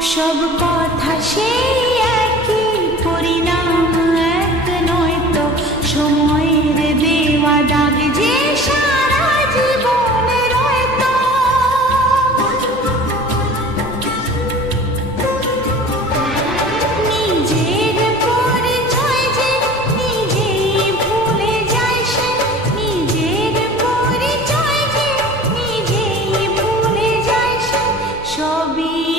সব কথা সেই একই, পরিণাম এক নয় তো। সময়ের দেওয়া দাগ যে সারা জীবনে রয়তো। নিজের পরিচয় যে নিজেই ভুলে যায় সে, নিজের পরিচয় যে নিজেই ভুলে যায় সে। সবই